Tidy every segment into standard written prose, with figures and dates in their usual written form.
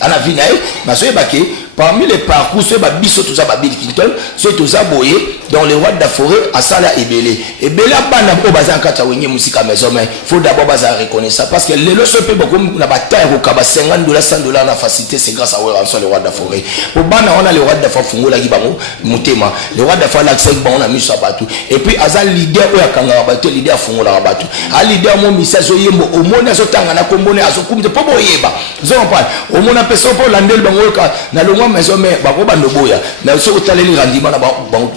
ana vina mais soyez baké parmi les parcours soyez ba biso tout ça ba Bill Clinton soyez tout ça boyé dans les rois de la forêt à Sala Ebele bana o baza kata wenye musika maison mais faut d'abord baza reconnaître ça parce que les leçons peut beaucoup na bataille au kaba $50 $100 na facilité c'est grâce à les rois de la forêt pour bana on a les rois de la forêt fungola ki bango mutema les rois de la forêt l'accès bon on a mis ça partout et puis azal leader o yakanga bato leader fungola bato a leader mo message yembo au mona zotanga na kombone azokumze po boyeba zo pas au mona personne pour landel bango ka na longwa maison mais bako bandoboya na so otaleli rendement na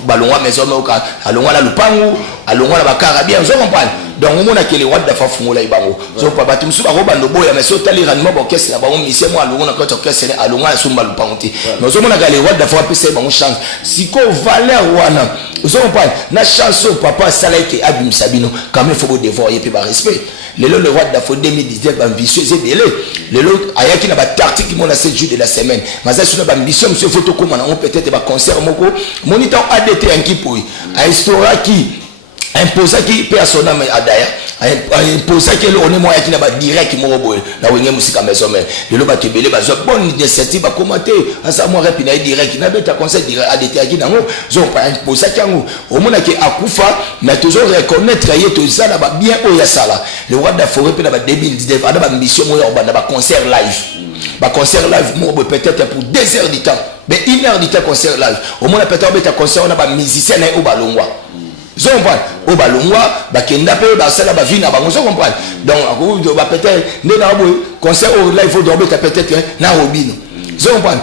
balongwa maison mais ka alongwa la lupangu alongwa la bakara bien zo comprendre donc on mona que les rois de la fungola ibango zo pa batu musu bako bandoboya mais so otaleli rendement ba caisse na bango mission mo alongwa na kota caisse na alongwa la sumba lupangu te mais zo mona que les rois de la foi pese bango chance siko valeur wana zo comprendre na chance papa salaike abim sabino quand même faut devoir et puis ba respect le roi de la foi 2019 ambitieux et belé le ayaki na ba tactique qui mona 7 jours de la semaine mais ça sur ba ambition monsieur photo comme on peut-être ba concert moko moniteur ADT en qui pour a histoire qui imposa qui personnel mais adaya imposa qui on est moi qui na ba direct mo boy na wenge musika maison mais le ba tebele ba zo bonne initiative ba commenter asa moi rap na direct na beta conseil direct ADT qui nango zo pas imposa qui ngo au monde qui akufa mais toujours reconnaître y tout ça là ba bien o ya sala le roi de la forêt pe na ba 2019 ada ba ambition mo ba na ba concert live ba concert live mo peut-être pour 2 heures du temps mais 1 heure du temps concert live au monde peut-être ba concert on a ba musicien na o balongwa zo comprendre o balongwa ba kenda pe ba sala ba vina bango zo comprendre donc ako ba peut-être ndena boy concert au live do peut-être na robino zo comprendre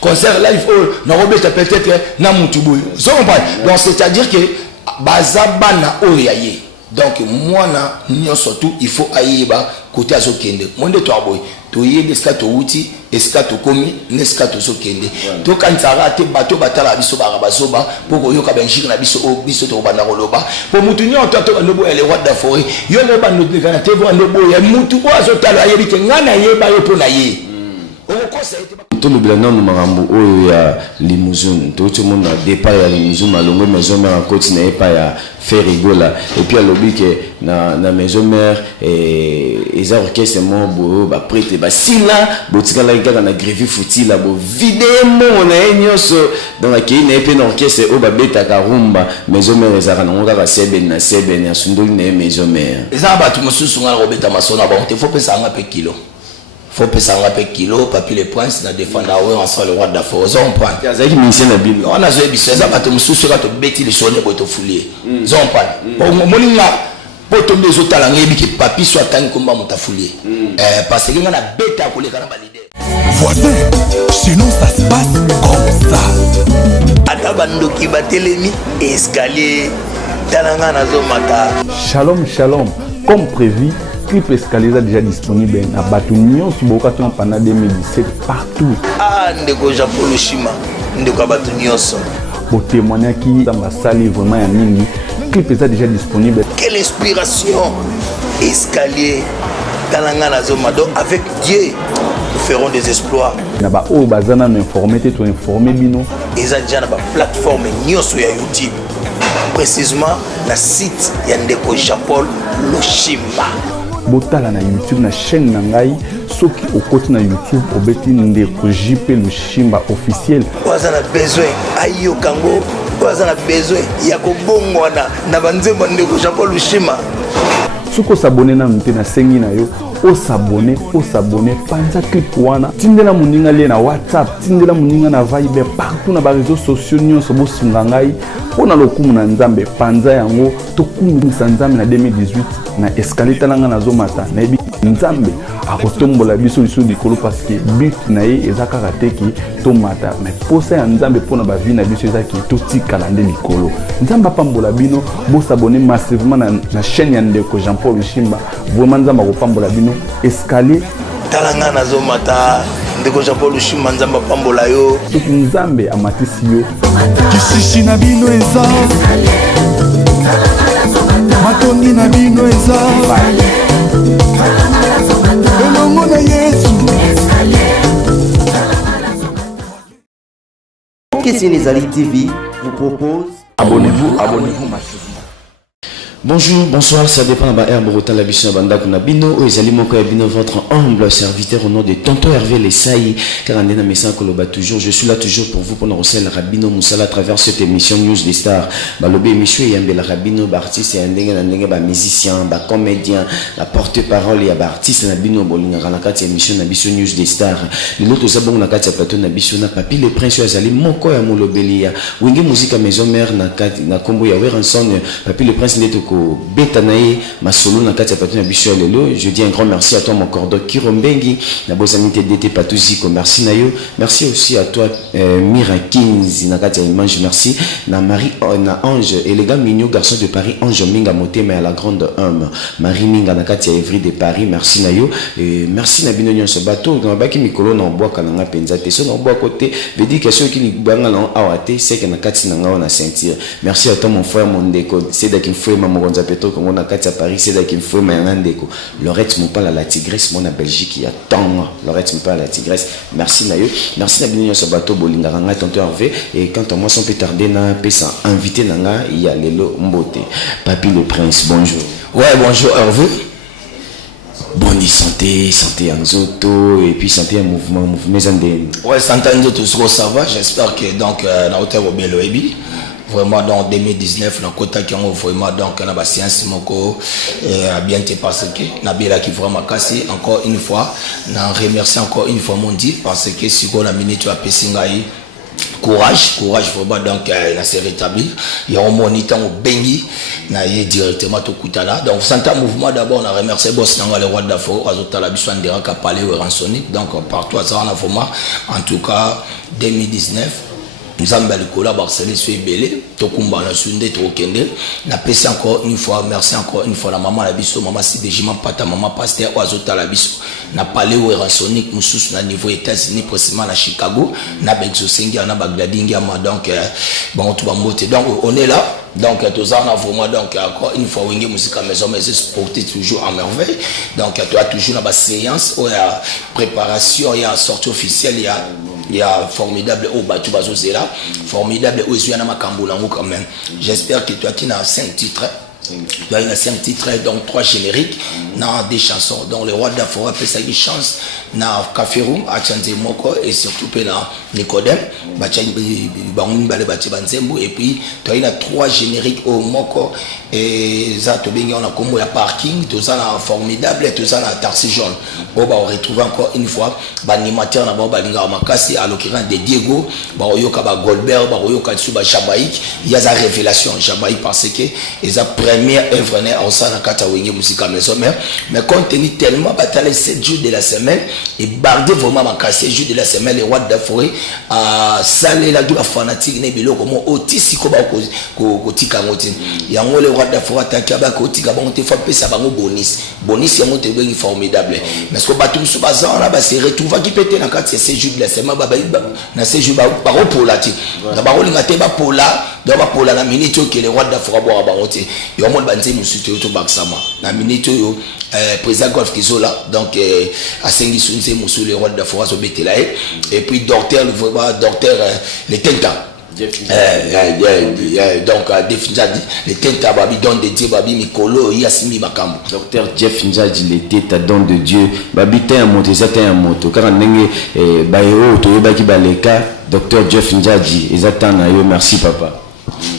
concert live au na robeta peut-être na mutuboy zo comprendre donc c'est-à-dire que bazabana o yaye donc moi na nyo surtout il faut aiba côté azokende monde to aboy to yede ska to wuti eska to komi neska to sokende to kantsara te bato batala biso ba bazoba poko yoka benjik na biso o biso to bana koloba po mutu nyo to ndobo ele roi de la forêt yo le bando de kana te vo ndobo ya mutu ko azotala yebi ke ngana yeba yo po na ye o conseil tout le blanc nous marambo o ya limousine tout le monde a départ ya limousine malongo maison mère en côte n'est pas ya faire rigola et puis à lobby que na maison mère et les orchestres mon bo ba prêter ba sila botika la gars na grève fouti la bo vidéo mon enyoso dans la qui n'est pas orchestre o ba beta karumba maison mère ezaka na ngaka seben na seben ya sundoli na maison mère ezaba tu mususu nga robeta masona ba on te faut pesa nga pe kilo faut pesa nga pe kilo papi les princes na défendre ouais ensemble le roi de la forêt on prend azaki ministère na bino on a zo ebisa ezaba tu mususu ka to beti le sonne bo to foulier on prend pour moninga poto mezo talanga yebi ki papi soit tangi komba mutafoulier parce que nga na beta ko leka na ba leader voisin sinon ça se passe comme ça atabandoki batelemi escalier talanga na zo mata shalom shalom comme prévu clip escalier déjà disponible na batu nyonso bokato pendant 2017 partout ndeko Japon Lushima ndeko batu nyonso bo témoigner qui dans ma salle vraiment ya mingi clip est déjà disponible. Quelle inspiration escalier talanga na zo mado avec Dieu nous ferons des exploits na ba o bazana nous informer to informer bino eza déjà na ba plateforme nyonso ya YouTube précisément la site ya ndeko Japon Lushima botala na YouTube na chaîne na ngai soki okoti na YouTube obeti ndeko JP Lushimba officiel wazana besoin ayo kango wazana besoin ya kobongwana na banzembo ndeko Japon Lushima suko s'abonner na mute na sengi na yo o s'abonner panza clip wana tindela muninga le na WhatsApp tindela muninga na Viber partout na ba réseaux sociaux nyonso bo sunga ngai pona lokumu na nzambe panza yango to kumisa nzambe na 2018 na escalier talanga na zo mata na ebi nzambe akotombola biso liso dikolo parce que but na ye ezaka rateki to mata mais posa ya nzambe pona ba vie na biso ezaki to tikala nde likolo nzamba pambola bino bo s'abonner massivement na chaîne ya ndeko Jean-Paul Lushimba vraiment nzamba ko pambola bino escalier talanga na zo mata ndeko Jean-Paul Lushimba nzamba pambola yo soki nzambe amatisi yo kishishi na bino eza matoni na bino eza elongo na Yesu Kisini Zali TV vous propose abonnez-vous massivement. Bonjour, bonsoir, ça dépend de la Borota la Bisson Banda Kunabino, ou Ezali Moko Yabino, votre humble serviteur au nom de Tonton Hervé Lessaï, car en déna Messin Koloba toujours, je suis là toujours pour vous, pour nous recevoir Rabino Moussala à travers cette émission News des Stars. Balobé émission Yambe la Rabino, artiste et un musicien, comédien, la porte-parole et artiste Nabino Bolinga, la carte émission Nabiso News des Stars. L'autre Zabon na carte plateau Nabiso na Papi le Prince Ezali Moko ya Molobelia, Wingi musique à maison mère na Kombo ya Weranson, Papi le Prince Neto Betanae, Masolo na kati ya patu na biso lelo. Je dis un grand merci à toi mon cordo Kirombengi, na bosanité d'été patuziko, merci na yo. Merci aussi à toi Mira 15 na kati ya Image, merci na Marie na Ange et les gars mignons garçons de Paris, Ange Minga Moté mais à la grande homme Marie Minga na kati ya Evry de Paris, merci na yo et merci na bino nyonso bato na baki mikolo na bois kananga penza te so na bois côté veut dire que ceux qui ni banga na awate c'est que na kati na ngao na sentir. Merci à toi mon frère mon déco, c'est d'akin frère maman Petro comme on a à Paris, c'est là qu'il me faut Mayandeko. Lorette me parle à la Tigresse, mon à Belgique, il y a tant. Lorette me parle à la Tigresse. Merci Nayo. Merci Nabinyo Sabato Bolingaranga, tonton Hervé. Et quand on moi son peut tarder na pesa invité nanga, il y a Lelo Mbote. Papi le Prince, bonjour. Ouais, bonjour Hervé. Bonne santé, santé en zoto et puis santé en mouvement zandé. Ouais, santé en zoto, ça va. J'espère que donc na hôtel Obelo Ebi. Vraiment dans 2019 na kota qui ont vraiment donc na ba science moko a bien été parce que na bela qui vraiment cassé encore une fois na remercier encore une fois mon dit parce que si on a minute à pesingai courage vraiment donc na se rétablir il y a un moniteur au bengi na y directement to kutala donc santa mouvement d'abord on a remercié boss na le roi d'Afro azota la biswan de ka parler au ransonique donc partout à ça on a vraiment en tout cas 2019 nous avons le Barcelone sur Belé, Tokumba na Sunde Trokende. Na pèse encore une fois, merci encore une fois la maman la biso, maman Sibéjiman Pata, maman Pasteur Oazota la biso. Na parlé au Eransonic, Moussous na niveau États-Unis, précisément à Chicago, na Bexosengi, na Bagdadingi, donc bon tout va monter. Donc on est là. Donc tout ça on a vraiment donc encore une fois Wingi musique à maison mais c'est sporté toujours en merveille. Donc tu as toujours la séance, il y a préparation, il y a sortie officielle, il y a formidable au Batu Bazozela, formidable au Zuyana Makambulango quand même. J'espère que toi tu as 5 titres. Il y a 5 titres, donc 3 génériques, dans des chansons. Donc le roi d'Afro a fait sa chance, na Kafirum, a chanté Moko et surtout na Nicodème, et puis il y a 3 génériques au Moko et ça on a comme un parking, tout ça là formidable et tout ça là taxi jaune. On va retrouver encore une fois l'animateur na balinga makasi à l'occurrence de Diego, Baroyoka Goldberg, Baroyoka Tsuba Jamaïque, il y a sa révélation Jamaïque parce que ils a première œuvre en sana kata wenge musique à maison mère mais compte tenu tellement bataille 7 jours de la semaine et bardé vraiment ma cassé jour de la semaine les rois de la forêt à salé la douleur fanatique ne bilo comme otisi ko ba ko tika ngoti yango les rois de la forêt takaba ko tika ba te fa pesa bango bonus yango te bengi formidable mais ce que batum so bazan là ba se retrouva qui pété na kati 7 jours de la semaine ba na 7 jours ba pour la ti na ba rolinga te ba pola donc ba pola na minute que les rois de la forêt boire ba ngoti yo mon banze musuto to baksama na minute yo président Golf Kizola donc à Sengi Sunze musu le roi de Fora so betela et puis docteur le docteur le tenta donc définitivement le tenta babi don de Dieu babi mikolo yasimi makambo docteur Jeff Nzadi le teta don de Dieu babi te un moto ça te un moto car ndenge bayo to yebaki baleka docteur Jeff Nzadi ezatana yo merci papa.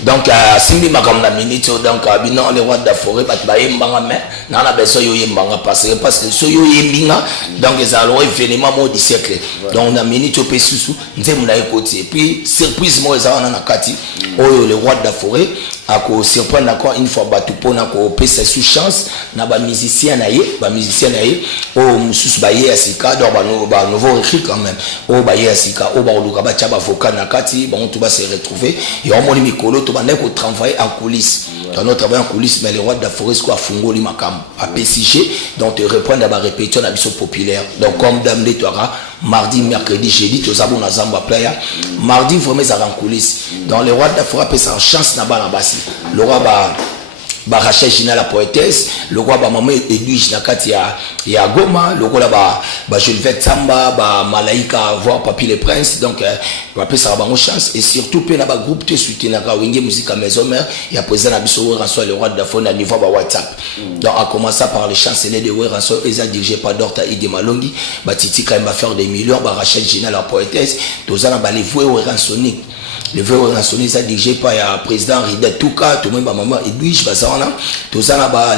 Donc simbi makamna minute donc bino les rois de la forêt bat ba yembanga mais na na beso yo yembanga parce que so yo yembinga donc ça alors événement mot du siècle donc na minute pe susu nzemu na ekoti et puis surprise moi ça na kati oyo les rois de la forêt à ko surprendre encore une fois batu pona ko pesa sous chance na ba musicien na ye o mususu ba ye asika donc ba nouveau écrit quand même o ba ye asika o ba luka ba chaba vocal na kati bon tout va se retrouver et on moni mikolo to ba neko travailler en coulisses dans notre travail en coulisses mais les rois de la forêt quoi fungoli makam a PCG donc te reprendre ba répétition na biso populaire donc comme dame de Toara mardi mercredi jeudi to zabo na zamba playa mardi vraiment ça en coulisses dans les rois de la forêt pesa chance na ba na basi le roi ba ba Rachel Gina la poétesse le roi ba maman Edwige na kati ya Goma le roi là ba Juliette Samba ba Malaika voir Papi le Prince donc va appeler ça ba chance et surtout pe na ba groupe te soutenir na wenge musique à maison mère il y a président na biso Rançon le roi de la faune à niveau ba WhatsApp donc a commencé par les chanceliers de Rançon ils a dirigé par Dorta Idi Malongi ba Titi quand même va faire des millions ba Rachel Gina la poétesse tozana ba les voix Rançonique le voix Rançonique ça dirigé par le président Rida Touka tout le monde ba maman Edwige ba ça tozana ba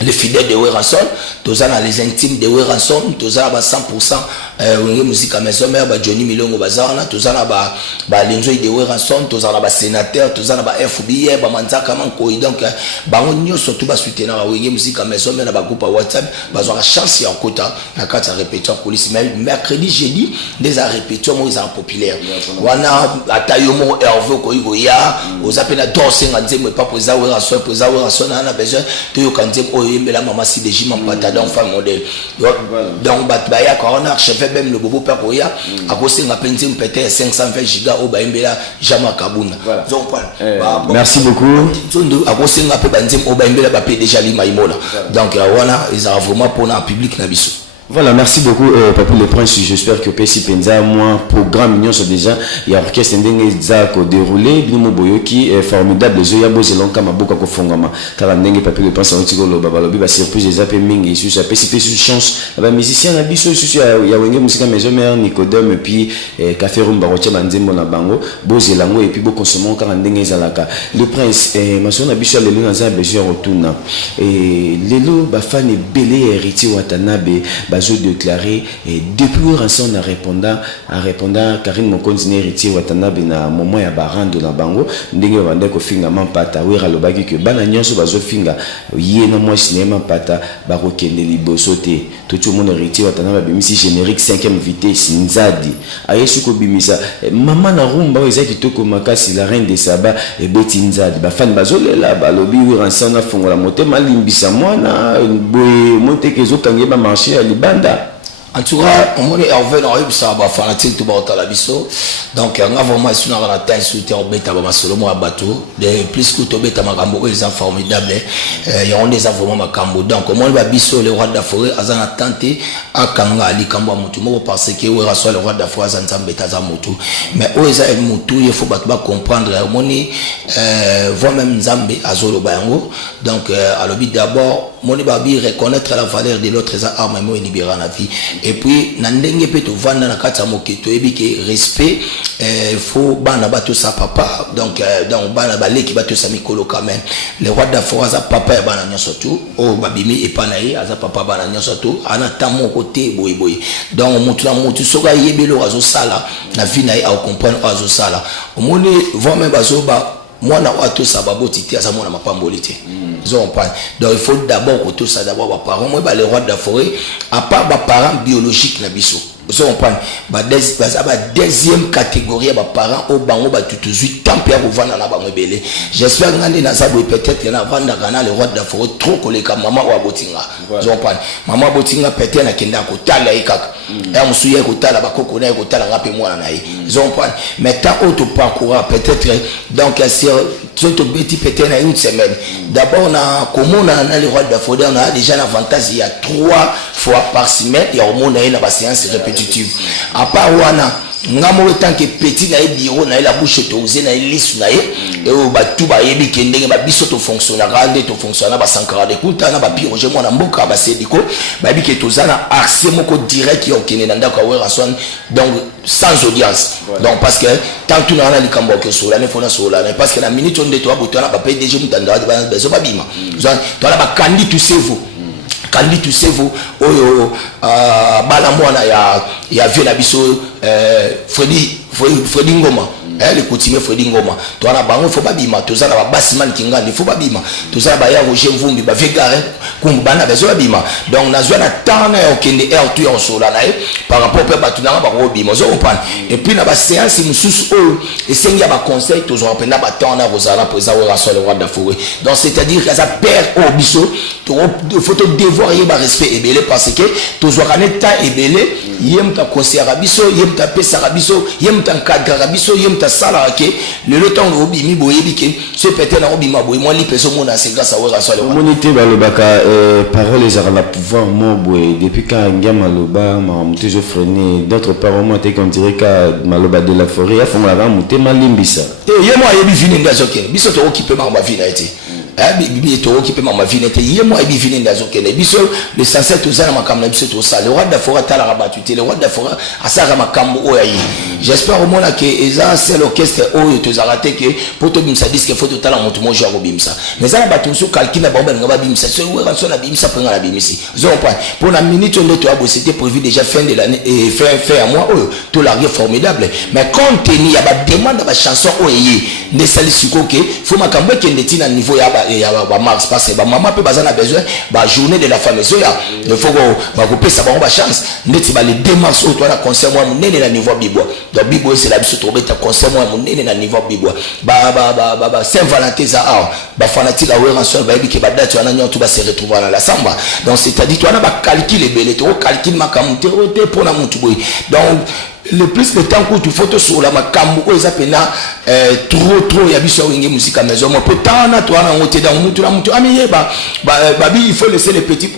les fidèles de Rançon, tozana les intimes de Rançon, tozana ba 100% musique à maison mère ba Johnny Milongo bazana, tozana ba Lenzoy de Rançon, tozana ba sénateur, tozana ba FBI ba Manzaka Manko donc ba onyo surtout ba soutenir la musique à maison mère ba groupe WhatsApp, ba zo la chance en quota na carte répétition police mercredi jeudi des répétitions moi ils sont populaires. Wana atayomo Hervé ko igoya, aux appels danser nganzemwe pas poser Rançon na besoin to yokanzem la maman si déjà mon patadon femme modèle donc batbaya corona chef même le bobo père koya à cause de la pension peut-être 520 giga au baembela jama kabuna donc merci beaucoup à cause de la pension au baembela ba déjà lima imola donc voilà ils ont vraiment pour un public na biso. Voilà, merci beaucoup, Papi le Prince. J'espère que Pessi Penza, moi, programme mignon sur déjà, il y a orchestre ndenge zako déroulé, Bimo Boyoki est formidable. Zoya Bozelonka Maboka Kofongama, car ndenge Papi le Prince, on tire le babalobi, bah surprise des appels ming et sur sa Pessi Pessi chance. Bah musicien Nabiso, il y a Wenge Musica Maison Mère, Nicodème, et puis Café Rumba Roche Banzembo na Bango, Bozelango, et puis beaucoup consommant car ndenge zalaka. Le Prince, ma son Nabiso, le nom d'un besoin retourna. Et Lelo, bah fan et belé héritier Watanabe, bazo déclaré et depuis Rançon a répondant Karine Mokonzi héritier Watanabe na moment ya barando na bango ndenge bande ko finga mampata wera lobaki que bana nyonso bazo finga ye na moi cinéma pata ba ko kende liboso te tout le monde héritier Watanabe bimisi générique 5e vitesse nzadi ayesu ko bimisa mama na rumba eza kitoko makasi la reine de Saba et beti nzadi ba fan bazolela balobi Rançon na fongola motema limbisa mwana boye montekezo kange ba marché à Libanda. En tout cas, on est Hervé dans le ça va fanatique tout bas la biso. Donc on a vraiment ici dans la taille sous terre bêta ba solomo à bateau. De plus que to bêta makambo ils sont formidables. Il y a des vraiment makambo. Donc on va biso le roi de la forêt azana tenté à kanga ali kamba mutu mo parce que on reçoit le roi de la forêt azana bêta za mutu. Mais eux ça mutu il faut battre comprendre moni voit même Nzambe azolo bango. Donc alobi d'abord moni babi reconnaître la valeur de l'autre ça arme moi libérer la vie. Et puis nandenge pe to vanda na kata moketo ebike respect faut bana bato sa papa donc bana baleki bato sa mikolo quand même le roi d'Afrique za papa bana nyoso tout o babimi e panayi aza papa bana nyoso tout ana tamo côté boy donc mutu soka yebelo azo sala na vie na a comprendre azo sala omoni voit même bazo ba mwana wato sa baboti te aza mwana mapambolité. Donc il faut d'abord que tout ça d'abord les parents moi les rois de la forêt à part les parents biologiques na biso vous comprenez deuxième catégorie les parents au bango ba tutuzu tempère au vendre na bango belé j'espère ngandi na ça peut-être na vendre kana les rois de la forêt trop koleka maman wa botinga vous comprenez maman botinga peut-être na kenda ko tala ikaka et musuye ko tala ba koko na ko tala ngape mwana na vous comprenez mais tant auto parcours peut-être donc c'est tout petit peut-être na une semaine d'abord na comment na les rois de la forêt on a déjà l'avantage il y a 3 fois par semaine il y a au moins na ba séance répétitive à part wana ngamo tant que petit na bureau na la bouche to oser na lisu na et o ba tout ba yebi kendenge ba biso to fonctionner rande to fonctionner ba sankara de kuta na ba piroger moi na mboka ba sediko ba bi ke to zana accès moko direct yo kene na ndako wa Rançon donc sans audience donc parce que tant tout na li kambo ke so la ne fona so la parce que la minute on de to abotana ba PDG mutanda ba bezo ba bima to la ba candidat tout c'est vous kandi tu sais vous bala mwana ya vela biso Freddy Ngoma le coutumier Freddy Ngoma to na bango faut babima to za na ba basiman kingandi faut babima to za ba ya Roger Mvumbi ba vegare kumbana bezo babima donc na zwa na tana ya okende air tu en sola na par rapport pe batuna ba robima zo comprendre et puis na ba séance mususu et sengia ba conseil to zo pena ba tana rozala pour za Rançon le roi de la forêt donc c'est-à-dire que ça perd au biso to faut te devoir y ba respect et belé parce que to zo kaneta et belé yem ta conseiller biso yem ta pesa biso yem encadre biso yem ta sala ke le temps obimi boyebi ke ce peut-être na obima boy moi li peso mona c'est grâce à Wera Sol monité balobaka parole les la pouvoir mo boy depuis quand ngama loba ma toujours freiné d'autre part moi t'es comme dirait que maloba de la forêt a fond la muté malimbisa et yemo ayebi vini ndazoke biso to occupé ma vie na été bibi to occupé ma vie na été yemo ayebi vini ndazoke biso le sensé tout ça na makamna biso to ça le roi de la forêt tala rabatu le roi de la forêt asaka makambo oyayi j'espère au moins que eza c'est l'orchestre oyo to zaraté que pour to bimsa disque faut to tala moto mo jour bimsa mais ça ba tout so calcul na bomba ngaba bimsa so Wera Sol na bimsa prenga la bimisi zo point pour la minute on to abo c'était prévu déjà fin de l'année et fin à mois oyo to largué formidable mais compte tenu ya ba demande ba chanson oyo ne sali siko ke faut makambo ke ndeti na niveau ya ba mars parce que ba maman peut bazana besoin ba journée de la femme so ya il faut ba couper ça ba chance ndeti ba le 2 mars oyo to na concert moi munene na niveau bibo donc bibo c'est la biso to beta concert moi munene na niveau bibo ba Saint-Valentin za ba fanatique a Wera Sol ba biki ba date wana nyoto ba se retrouver dans la samba donc c'est-à-dire toi na ba calculer belé to calcul makamute ote pour na mutu boy donc le plus de temps que tu photos sur la makambo oza pena trop ya biso wingi musique à maison moi peut-être na toi na ngote dans mutu na mutu amiyeba babi il faut laisser les petits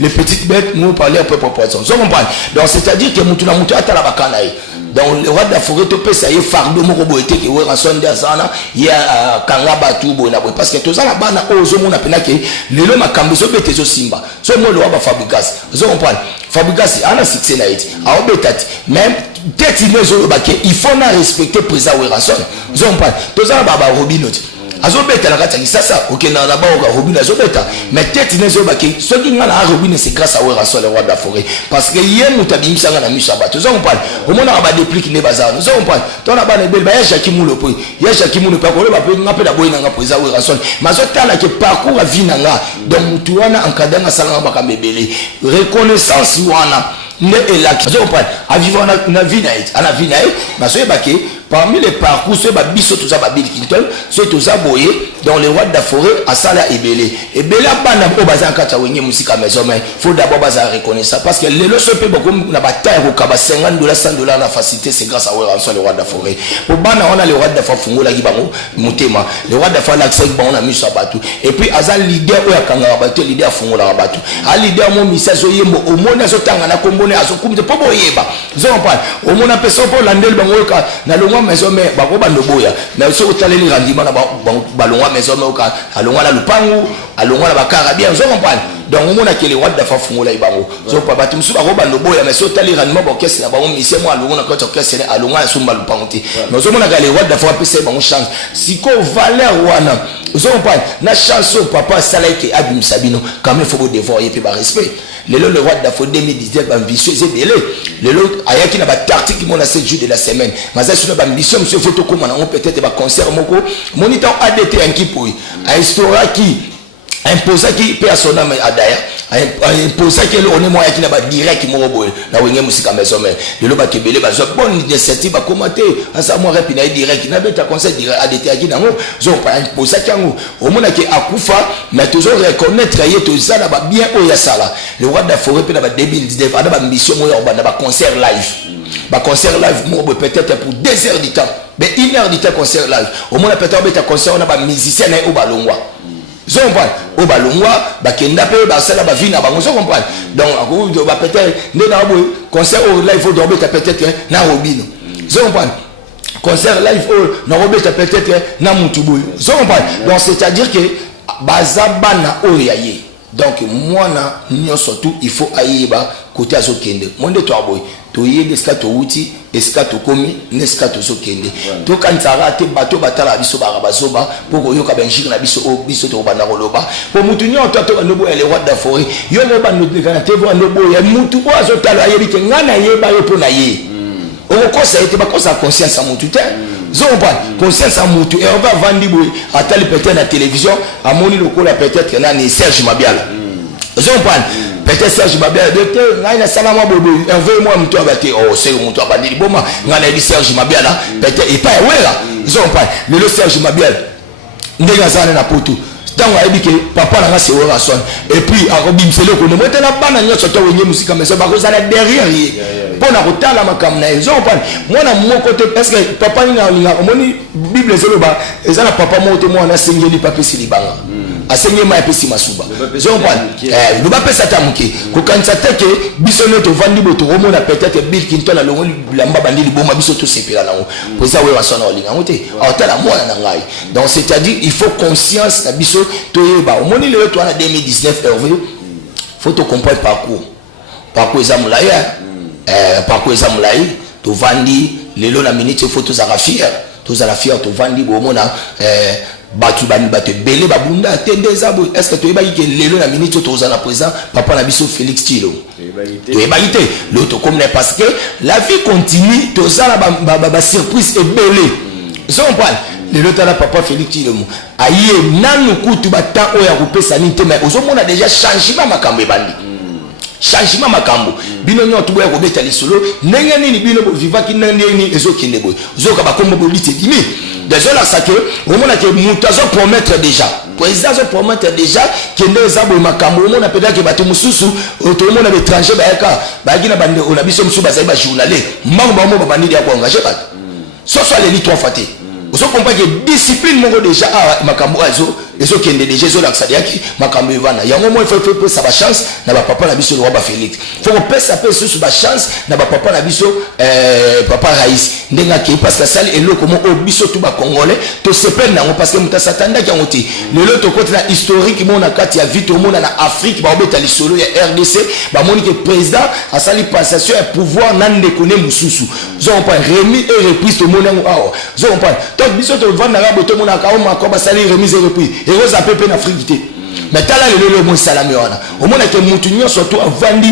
les petites bêtes nous parler un peu proportion. Vous comprenez? Donc c'est-à-dire que mutu na mutu atala bakana donc le roi de la forêt to pesa ye fardo moko boete ke Wera Sol de sana ya kangaba tu bona parce que to zala bana ozo mona pena ke lelo makambo so bete zo simba so mo le roi ba Fabregas. Vous comprenez? Fabregas ana succès na iti a obetati même tête inezo ba ke il faut na respecter président Wera Sol. Vous comprenez? To zala baba Robinot azobeta la kati sasa okena na ba Robin azobeta mais tête nezo baki so dinga na Robin c'est grâce à Wera Sol le roi de la forêt parce que yé mutabimisa na misaba to zon parle au mona ba déplique ne bazar nous on parle to na ba ne bel ba ya Shakimulo po ya Shakimulo pa ko le ba pe ngape da boy na président Wera Sol mazotala ke parcours a vie nanga donc mutu wana encadrer na sala ba kamebele reconnaissance wana ne elaki zo parle a vivre na vie na it ana vie na it maso ebake parmi les parcours ceux ba biso tout ça ba Bill Clinton ceux tout ça boyé dans les rois de la forêt à sala ebele bana o bazan kata wenye musika maison mais faut d'abord baza reconnaître ça parce que les leçons pe beaucoup na bataille ko kaba $50 $100 na facilité c'est grâce à Wera Sol le roi de la forêt pour bana on a le roi de la forêt fungola ki bango mutema le roi de la forêt l'accès bango na miso abatu et puis azal leader o yakanga abatu leader fungola abatu a leader mo misazo yembo o mona zo tanga na kombone azo kumte po boyeba zo on parle o mona peso po landel bango ka na longa maison mais bako bando boya mais so taleli rendiment na balonga maison mais ka alonga la lupangu alonga la bakara bien zo comprendre donc on mona que les rois de la fungola ibango zo pa batu musu bako bando boya mais so taleli rendement ba kesi na ba mission mo alonga na koto kesi na alonga la sumba lupangu te mais zo mona que les rois de la fa pese bango chance siko valeur wana zo comprendre na chanson papa salaike abim sabino quand même faut devoir et puis ba respect le roi de la forêt 2019 ambitieux et belé le ayaki na ba tactique qui mona 7 jours de la semaine mais sur ba mission monsieur photo comme on peut-être ba concert moko moniteur ADT en qui pour a histoire qui imposa qui personnel adaya imposa qui on est moi qui na ba direct mo boy na wenge musika maison mais le ba kebele ba zo bonne initiative ba commenter asa moi rap na direct na beta concert direct ADT aki nango zo pa imposa qui ngo au mona qui akufa mais toujours reconnaître y to ça na ba bien o ya sala le roi de la forêt pe na ba 2019 ana ba mission mo ya ba concert live ba concert live mo peut-être pour 2 heures du temps mais 1 heure du temps concert live au mona peut-être beta concert on a ba musicien na o balongwa zo comprendre o balongwa bakenda pe ba sala ba vina bango zo comprendre donc ako ba peut-être ndena boy concert au live faut dormir peut-être na Robino zo comprendre concert live au na Robert peut-être na mutuboy zo comprendre donc c'est-à-dire que bazabana oyaye donc moi na nyo surtout il faut aiba côté azokende monde to aboy to yede ska to wuti eska to komi neska to sokende to kanzara te bato batala biso barabazoba poko yoka benjik na biso o biso to bana koloba po mutu nyo to nobo ele roi de forêt yo mo ba no de kana te vo nobo ya mutu bo azotala yebi ke ngana yeba yo po na ye o ko sa ete ba ko sa conscience a mutu te zomba conscience a mutu et on va vendre boy atali peut-être na télévision a moni lokola peut-être na ni Serge Mabiala zomba peut-être Serge Mabiala docteur ngana sana mo bobo envoie-moi mutu abate oh c'est mutu abandi boma ngana di Serge Mabiala peut-être et pas wera zomba le Serge Mabiala ndega zana na poto donc ayebi ke papa nanga c'est ora son et puis akobimsele ko ne motela bana nyoso to wenye musika mais ba kozala derrière ye pona kotala makamna ezo pan mwana moko te parce que papa ninga omoni bible zeloba ezala papa moto mwana sengeli papa silibanga asenye ma pesi masuba zo pan le ba pesa tamuke ko kanisa teke biso ne to vandi boto romona peut-être Bill Clinton na longo lamba bandi liboma biso to sepela nango pour ça we wasona olinga ngote otala mwana na ngai donc c'est-à-dire il faut conscience na biso to yeba omoni le to na 2019 Hervé faut to comprendre parcours ezamulai parcours ezamulai to vandi lelo na minute faut to za fier to vandi bo mona batu belé babunda tende zabo est-ce que tu es baïké lelo na minute to za na présent papa na biso Félix Tilo tu es baïté l'autre comme parce que la vie continue to za ba surprise et belé ça on parle lelo tala papa Félix Tilo aye nanu kutu bata oya kopesa nite mais ozomona déjà changement makambo ebandi changement makambo bino nyoto boya kobeta lisolo ndenge nini bino bo vivaki ndenge nini ezokende boy zoka bakombo bolite dimi désolé ça que au moment que mutazo promettre déjà président zo promettre déjà kende zabo makambo au moment peut-être que batu mususu to monde l'étranger ba gina bande on a biso musu bazai ba journaliste mbango ba mo ba bandi ya ko engager ba so les lit trois faté vous comprenez que discipline mongo déjà makambo ezo kende déjà zo la sadiaki makambo ivana yango mo faut ça ba chance na ba papa na biso le roi ba Félix faut que pesa sur ba chance na ba papa na biso papa Raïs ndenga ki parce que ça eloko mo biso tout ba congolais to se peine nango parce que muta satanda ki ngoti lelo to côté na historique mo na kati ya vite au monde na Afrique ba obeta lisolo ya RDC ba moni que président a sali passation et pouvoir nande kone mususu zo pas remis et reprise to monde ngo zo pas donc biso to vendre na boto mo na ka o makoba sali remise et reprise et vous appelez en Afrique mais tala le mo salami wana au monde que mutu nyonso to avandi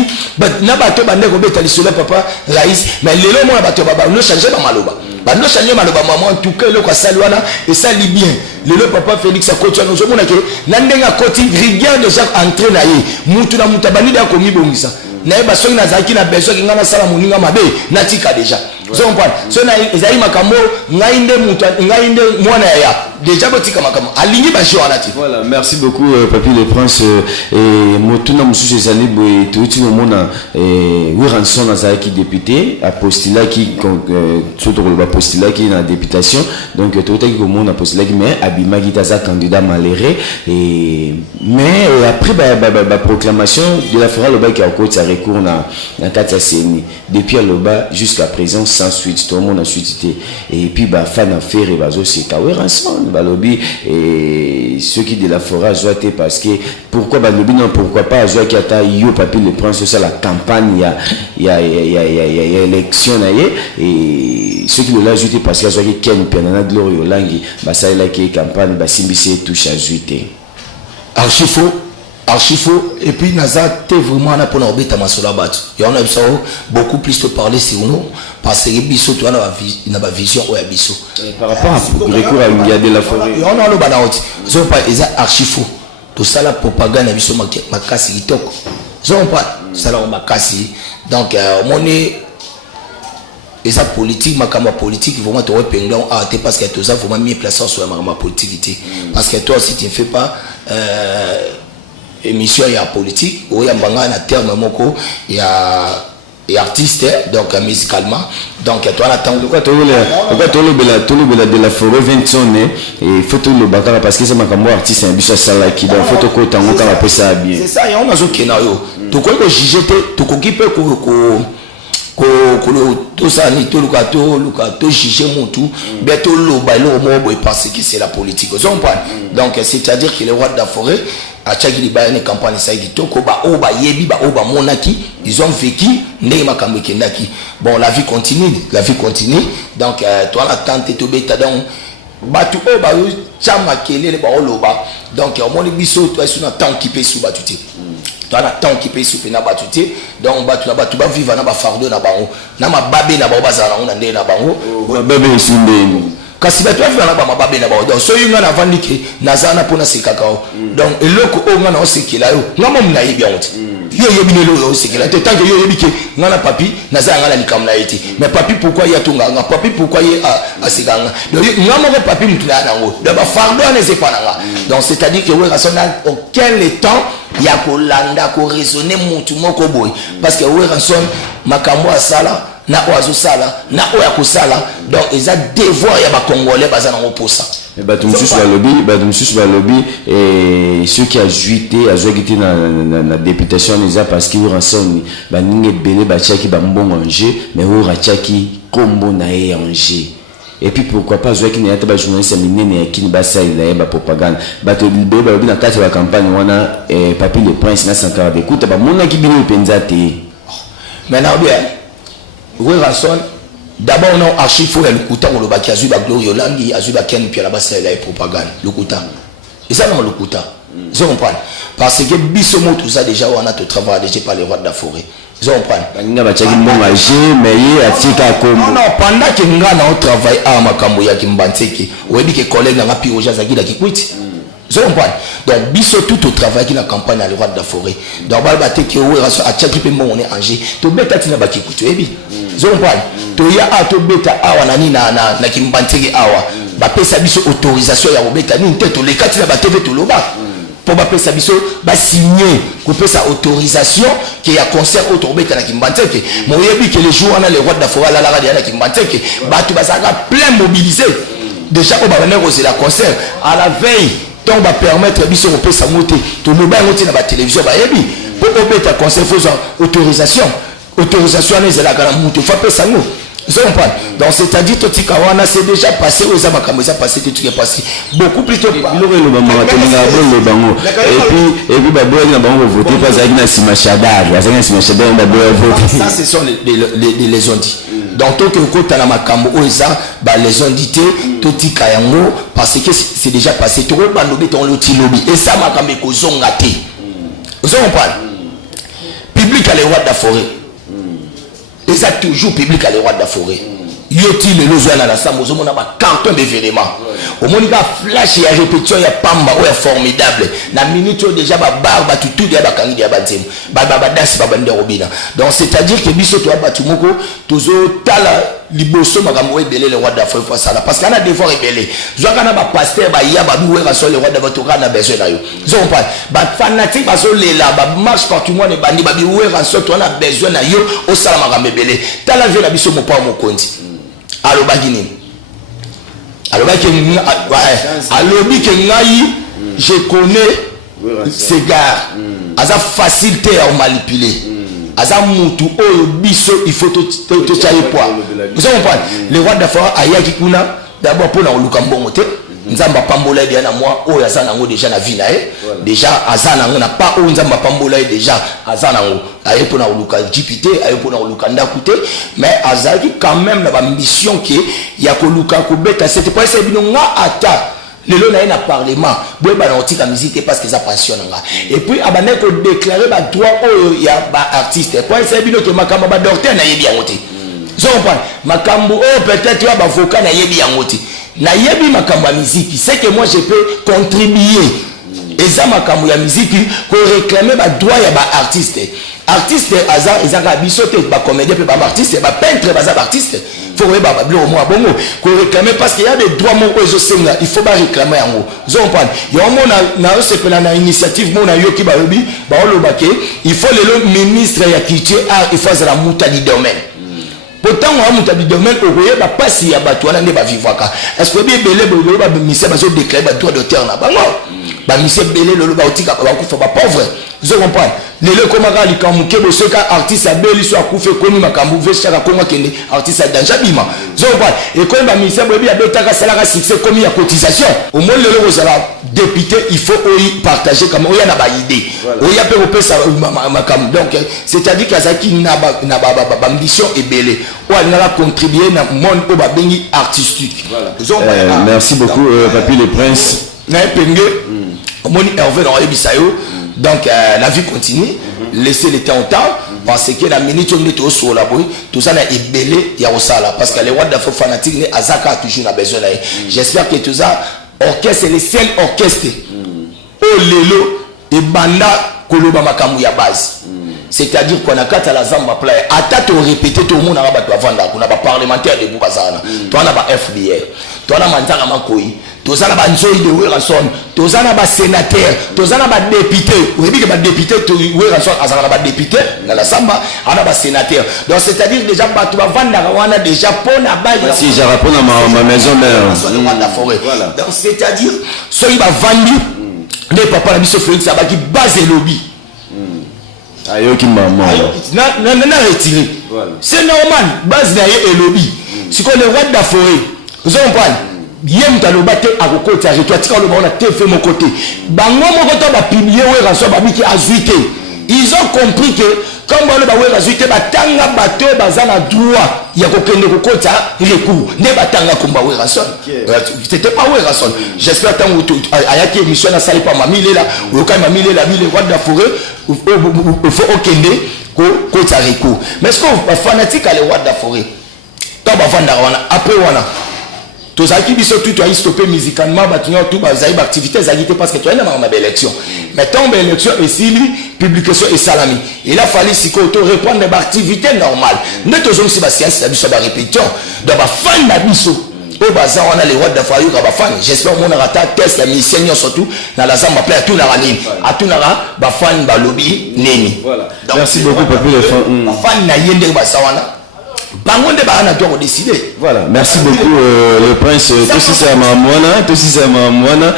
na bato bande ko beta lisolo papa Raïs mais lelo mo na bato baba no changer ba maloba ba no changer maloba maman en tout cas le ko sali wana et ça li bien lelo papa Félix a continué no mona ke na ndenga koti rigueur déjà entré na ye mutu na mutabani da ko mibongisa na ba songi na zaki na besoin ki ngana sala muninga mabe na tika déjà zo mpana so na ezali makambo ngainde mutu ngainde mwana ya déjà botika makambo alingi ba jona ti voilà merci beaucoup Papi le Prince et motuna mususu ezali boye tuti mona Wiranson azaki député a postulé qui surtout le postulé qui na députation donc totaki ko mona postulé mais abimaki taza candidat malheureux et mais après ba proclamation de la forêt le bac qui a côté ça recours na kati ya CENI depuis le bas jusqu'à présent sans suite tout le monde a suite et puis ba fan affaire et bazo c'est Wiranson balobi et ceux qui de la forêt zoité parce que pourquoi balobi non pourquoi pas zoaki ata yo Papi le Prince ça la campagne il y a élection et ceux qui le zoité parce que zoaki ken penana glorio langi ba ça la qui campagne ba simbisi touche à zoité archifo et puis naza te vraiment na pona obeta masola batu ya on a beaucoup plus te parler sur nous parce que biso tu na ba vision o ya biso par rapport à recours à Ngade la forêt on a le banaoti zo pas eza archifo to sala propagande na biso makasi kitoko zo pas sala makasi donc moni eza politique makama politique vraiment to repengla a te parce que to ça vraiment mis place sur makama politique parce que toi aussi tu ne fais pas émission ya politique ou ya mbanga na terme moko ya artiste donc musicalement donc toi on attend pourquoi tout le de la forêt 20 ans et faut tout le bakara parce que c'est makambo artiste un biso sala qui donc faut to ko tango ka pa ça bien c'est ça et on a zo kenayo to ko juger te to ko kipe ko tout ça ni tout le juger mutu bientôt le bailo mo parce que c'est la politique donc c'est-à-dire que les rois de la forêt à chaque libaye campagne ça dit toko ba oba yebi ba oba monaki ils ont vécu ndé makambo kendaki bon la vie continue donc toi la tante to beta donc batu oba chama kelele ba oloba donc au moins biso toi sur na temps qui peut sous batuti toi na temps qui peut sous na batuti donc batu ba vivre na ba fardeau na bango na mababe na ba bazana na ndé na bango mababe sindeni kasi bato vivre na ba mababe na ba donc so yinga na vandiki nazana pona sekaka donc eloko o nga na osekila yo ngamo mna yibi yango yo yebi ne lo sekela te tant que yo yebi ke ngana papi naza ngala likamna yeti mais papi pourquoi ya tunga nga papi pourquoi ye asiganga donc ngama ko papi mutuna nango de ba fardo ne c'est pas nanga donc c'est à dire que wera sona aucun le temps ya ko landa ko raisonner mutu moko boy parce que wera son makambo asala na oazo sala na oya ko sala donc ils a devoir ya ba congolais bazana ngoposa bato mosusu balobi et ceux qui a juité na députation eza parce que oransoni baninga ebele batiaki bambongo anje mais oratiaki kombo na ye anje et puis pourquoi pas azwaki na ye ata bajournaliste ya minene ya kini basalela ye bapropagande bato ebele balobi na kati ya bacampagne wana papi le prince na sankara bekuta bamonaki bino mpenza te maintenant bien Ranson d'abord on a archive pour le kuta on le baki azuba glorio langi azuba ken puis la base la propagande le kuta et ça non le kuta vous comprenez parce que bisomo tout ça déjà on a tout travail déjà par les rois de la forêt vous comprenez baninga batiaki mbongo age mais ye atika kombo non pendant que ngana on travaille à makambo ya kimbanteke oyebi ke collègue na pi oja zakida kikwiti vous comprenez donc biso tout au travail qui la campagne à les rois de la forêt donc balba te ke o raso a tchaki pe mbongo ne age to beta tina bakikutu ebi vous comprenez to ya a to beta awa na nini na kimbanteke awa ba pesa biso autorisation ya obeta ni nteto le kati na ba TV to loba pour ba pesa biso ba signer ko pesa autorisation que ya concert auto obeta na kimbanteke mo yebi que les jours on a les rois de la forêt la radio na kimbanteke ba tu ba saka plein mobilisé déjà on va venir c'est la concert à la veille donc va permettre biso ko pesa moté to loba moté na ba télévision ba yebi pour obeta concert faut autorisation n'est la gamme moto faut pesa ngo vous comprenez donc c'est à dire que Tikawana c'est déjà passé aux amakambo ça passé tout qui est passé beaucoup plus tôt et puis baboué na bango voter pas avec na simachadar avec simachadar on baboué voter ça ce sont les ondits donc tout que côté na makambo oza ba les ondités tout tika yango parce que c'est déjà passé tout ba lobi ton loti lobby et ça makambe ko zonga te vous comprenez public à les rois de la forêt ils ont toujours public à les rois de la forêt. Yoti le lozana la samozo mona ba carton d'événement. Au monika flash ya répétition ya pamba ou ya formidable. Na minute déjà ba barba tout ya ba kangi ya ba nzemu. Ba danse ba bande robina. Donc c'est-à-dire que biso to ba tumoko tozo tala liboso makambo ebele le roi de la forêt fois ça parce qu'on a devoir ebele. Zoka na ba pasteur ba ya ba biwe ka so le roi de votre na besoin na yo. Ils ont pas ba fanatique ba so le la ba marche partout moi ne bandi ba biwe ka so to na besoin na yo au salama ka ebele. Tala vie na biso mo pa mo konti. Allo bagini allo bagini allo ngai je connais ces gars aza facilité à manipuler aza mutu oyo biso il faut to chaye poids vous comprenez le roi d'affaires ayaki kuna d'abord pour na luka mbongo te nzamba pambola dia na moi oyo azana ngo déjà na vie na déjà azana ngo na pas oyo nzamba pambola déjà azana ngo aye pour na luka jipité aye pour na luka ndakute mais azaki quand même na mission que ya ko luka ko beta c'était pas ça bino nga ata lelo na na parlement boye ba na otika musique parce que ça passionne nga et puis abane ko déclarer ba droit oyo ya ba artiste point ça bino to makamba ba docteur na yebi yangote zo comprendre makambo oh peut-être ya ba vocal na yebi yangote na yebi makambo ya musique c'est que moi je peux contribuer et ça makambo ya musique ko réclamer ba droit ya ba artiste azar ezaka bisote ba comédien pe ba artiste ba peintre ba artiste faut ba blo mo bongo ko réclamer parce qu'il y a des droits mo ko ezosenga il faut ba réclamer yango zo comprendre yo mo na se pela na initiative mo na yoki ba lobi ba oloba ke il faut le ministre ya culture art il faut la muta du domaine pourtant on muta du domaine au ba pasi ya bato wana ne ba vivaka est-ce que bien belé ba ministère ba zo déclarer ba droit d'auteur na bango ba ministère belé le ba otika ba ko fa ba pauvre vous comprenez les komaka likamuke bosoka artiste abeli so akufe komi makambu veshaka konga kende artiste danja bima vous comprenez et quand ba ministère bobi abetaka salaka succès komi ya cotisation au moins le rozala député il faut partager comme oya na ba idée oya pe opesa makambu donc c'est-à-dire qu'azaki na ba ambition ebele ou alingala contribuer na monde o ba bengi artistique merci beaucoup Papi le Prince na penge omoni Hervé na ebisayo. Donc la vie continue, laissez le temps au temps, parce que la minute on est au sol là, tout ça est belé, il y a au sala, parce que les rois d'affaires fanatiques, les Azaka toujours a besoin. J'espère que tout ça, orchestre, c'est le seul orchestre. Oh lelo et banda koloba makamu ya base. c'est-à-dire qu'on a quatre à la zamba play ata to répéter tout le monde na ba to avanda kuna ba parlementaire de Boubazana to na ba FDR to na manzaka makoi to za na ba nzoi de Werason to za na ba sénateur to za na ba député ou que ba député to Werason azana ba député na la samba ana ba sénateur donc c'est-à-dire déjà ba to avanda wana déjà pona ba si je réponds à ma maison mère la forêt donc c'est-à-dire so il va vandi ne papa la biso Félix Abaki base lobby ayoki maman na retiré c'est normal base na ye lobby si qu'on le roi de la forêt vous comprenez yem taloba te akokoti arrêté tika le on a fait mon côté bango moko to ba publier Werason ba biki azuité ils ont compris que comme on ba Werason te batanga bato bazana droit ya kokende kokota recours ne batanga komba Werason c'était pas Werason j'espère tant ayaki émission na sali pa mamile là ou quand mamile là bile roi de la forêt faut okende kokota recours mais est-ce que ba fanatique à le roi de la forêt to ba vanda wana après wana tous qui biso tout a stoppé musicalement bâtiment tout bazaï activité zagité parce que tu as une ma élection mais tombe élection et si publication et salami il a fallu si qu'on répondre des activités normales ne toujours si ba science la biso ba répétition donc ba fan na biso au bazar on a les rois de fayu ka ba fan j'espère mon rata test la mission surtout dans la zamba play tout na rani à tout na ba fan ba lobby neni voilà merci beaucoup papa les fan na yende ba sawana. Voilà, merci beaucoup le prince. Tout si c'est ma moana, tout si c'est ma moana.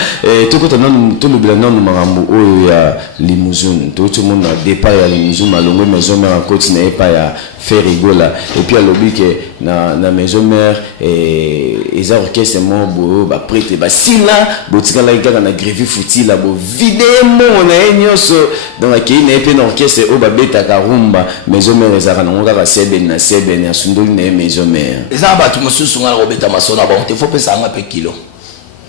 Tout quand on tout le blanc nous marambo oh ya limousine. Tout le monde a départ ya limousine, malongo maison mère côte n'est pas ya faire rigola. Et puis à l'obli que na maison mère et orchestre mon beau ba prêtre ba sila botika la gars na grévi fouti la bo vidéo mon enyoso dans la qui n'est pas orchestre au ba beta karumba maison mère ezara na ngaka seben na seben ya sundoli na maison mère ezaba tu mususu ngala robeta masona bon te faut pesa nga pe kilo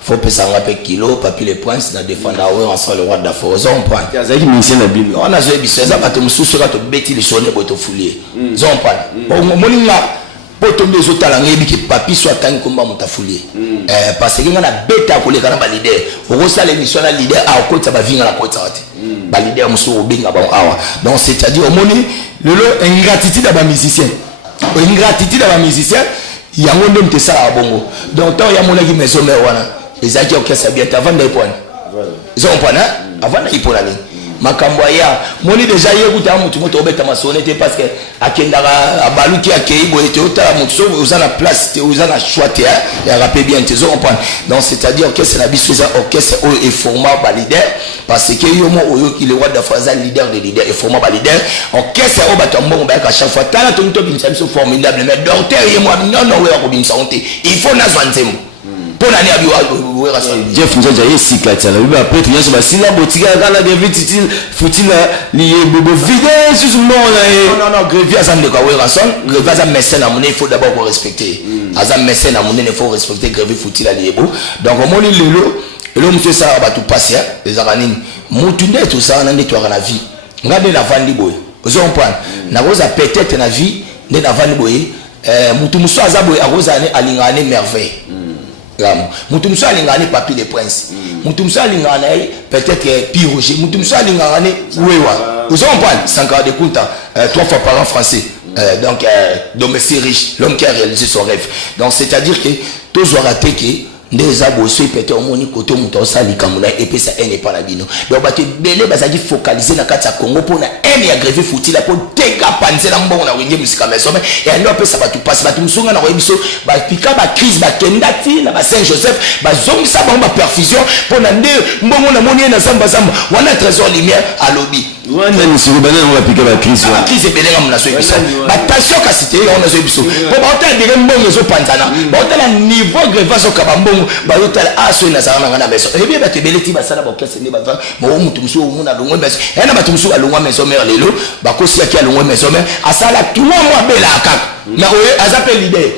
faut pesa nga pe kilo papi le prince na défendre ouais ensemble le roi de la forêt on prend azaki ministère na bible on a joué biso ezaba tu mususu ka to beti le sonné boto foulier on prend bon moninga poto mezo talange biki papi soit tangi komba mutafulie parce que ngana beta koleka na ba leader okosa l'émission na leader a okota ba vinga na kota ate ba leader muso obinga ba awa donc c'est-à-dire omoni lelo ingratitude ba musicien ingratitude ba musicien yango ndem te sala bongo donc tant ya monaki maison mère wana ezaki okesa bien avant de point voilà ils ont point avant de point aller makambo ya moni déjà yekuta mutu moto obeta masonete parce que akendaka abaluki akei boete otala mutu so uzana place te uzana choix te ya rapé bien te zo comprendre donc c'est-à-dire que c'est la bisoza orchestre et format ba leader parce que yo mo oyo ki le roi de faza leader de leader et format ba leader orchestre o batombo ba ka chaque fois tala to nto bimisa biso formidable mais docteur yemo non we ko bimisa onte il faut na zwanzemo pour aller à Jeff nous a dit si Katia là après tu viens sur si la boutique à la gravité faut-il lier bobo vide sur ce monde non Grévy azam de quoi Werason Grévy azam mécène à mon il faut d'abord respecter azam mécène à mon il faut respecter Grévy faut-il lier beau donc on dit le l'homme fait ça va tout passer les aranines mutunde tout ça on a nettoyé la vie regardez la vandi boy vous comprenez na rosa peut-être la vie de la vandi boy mutu muso azaboy a rosa alingane merveille mutu muso alingane papi le prince mutu muso alingane peut-être piroger mutu muso alingane wewa vous comprenez 5 ans de compte 3 fois par an français donc domestique riche l'homme qui a réalisé son rêve donc c'est-à-dire que tous aura été que des abosés peut-être au moni côté muto sali kamuna et puis ça n'est pas la bino donc ba te belé bazaki focaliser na kati ya Congo pour na ya Grévy foutila pour teka panze na mbongo na wenge musika mesome et ando pe ça ba tu passe ba tu msunga na rebiso ba pika ba crise ba kendati na ba Saint Joseph ba zongisa ba perfusion pour na nde mbongo na moni na samba wana trésor lumière à lobby wana ni sur banana on va piquer la crise la crise belenga mna so biso ba tension ka cité on a so biso pour ba hôtel de mbongo zo panzana ba hôtel niveau Grévy so ka ba mbongo ba hôtel aso na sana ngana beso et bien ba te beleti ba sala ba kese ne ba mo mutu muso muna longwe beso et na ba muso alongwa maison mère lelo ba kosi ya ki alongwa maison mère asala 3 mois bela akak na oye azape leader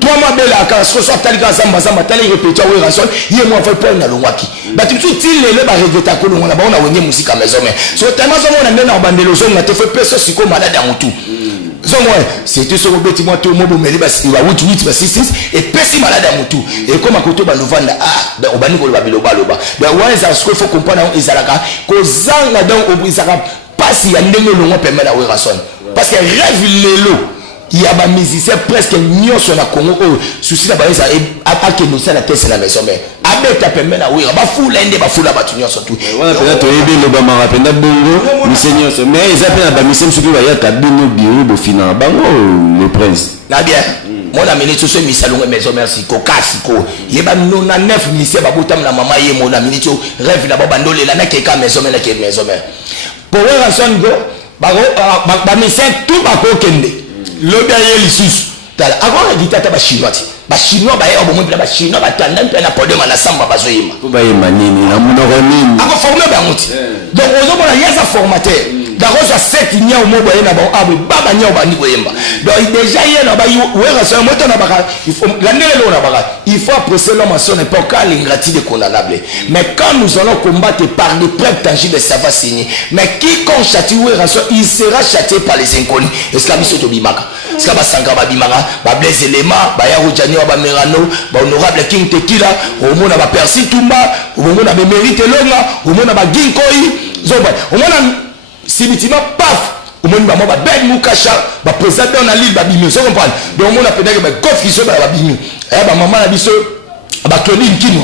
3 mois bela akak so so talika zamba tali répéter Werason ye mo fa pas na longwaki ba tu til lelo ba regreta ko longwa ba ona wenge musika maison mère so tellement so mona ndena bandelo so na te fait peso siko malade ya mutu c'était sur le petit moi tout le monde mais il va 8 ba 6 et pesi malade à mutu et comme à côté ba lovanda ben obani ko ba biloba loba ben ouais ça ce qu'il faut comprendre ezalaka ko zanga donc obisaka passe ya ndenge longo pembe na Werason parce que rêve lelo il y a des musiciens presque nyonso na Congo souci na ba ça ake no ça la tête la maison mais abeta pembe na Wera ba fula ende ba fula ba nyonso tout wana pena to yebe lo ba mara pena bongo misenya so mais ils appellent ba misem suki ba ya kabino biru bo fina bango le prince na bien mon ami ne so misalongo maison merci ko kasiko yeba no na 9 musiciens ba botam na mama ye mon ami to rêve na ba bandole la na ke ka maison mais na ke maison mais pour Werason go ba musicien tout ba ko kende lobi aye lisusu tala akona ditata ba chinois ba chinois ba yebo mo ba chinois ba tanda mpe na podium na samba bazoyima ko ba yema nini na munoko nini ako former ba muti donc ozo mona yesa formateur dakozo 7 nya mo boye na ba abwe baba nya ba ni boyemba donc déjà ye na ba Werason moto na baka il faut la ndele na baka il faut apprécier l'homme à son époque l'ingratitude condamnable mais quand nous allons combattre par des preuves tangibles ça va signer mais quiconque châtie Werason il sera châtié par les inconnus est-ce que biso to bimaka est-ce que ba sanga ba bimaka ba Blaise Lema ba ya Rujani ba Merano ba honorable King Tekila au mona ba Percy Tumba au mona ba Mérite Longa au mona ba Ginkoi zoba au mona Sibitima paf au mona ba Ben Mukasha ba président na l'île ba bimi so comprendre donc mona peut-être ba Kof Kiso ba bimi ba maman na biso ba Claudine Kino